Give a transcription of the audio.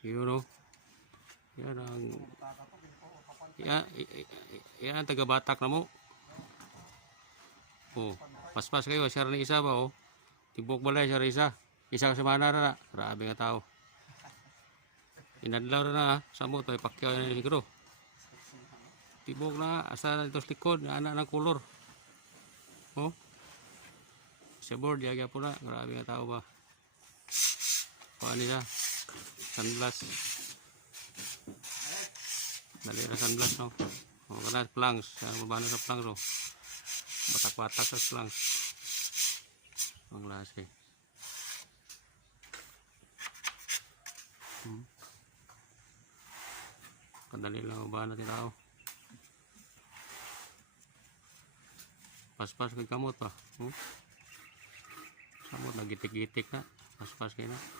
Yun o. Yan ang... Yan ang taga-Batak na mo. Oh, paspas kayo. Siya rin isa ba oh. Tibok balay siya rin isa. Isa sa mana na. Grabe nga tao. Inadlaw na na. Samo to. Ipakyaw na yung negro. Tibok na. Asa na dito sa likod. Anak ng kulor. Oh. Sa board. Yagya po na. Grabe nga tao ba. Paano niya? Sunglass. Dali na sunglass no. O kana planks. Mabano sa planks no. Batak-batak sa planks. Ang lasi. Kadali lang mabano ti tao. Pas-pas kay kamot pa. Samot nagitik-gitik na. Pas-pas kay na.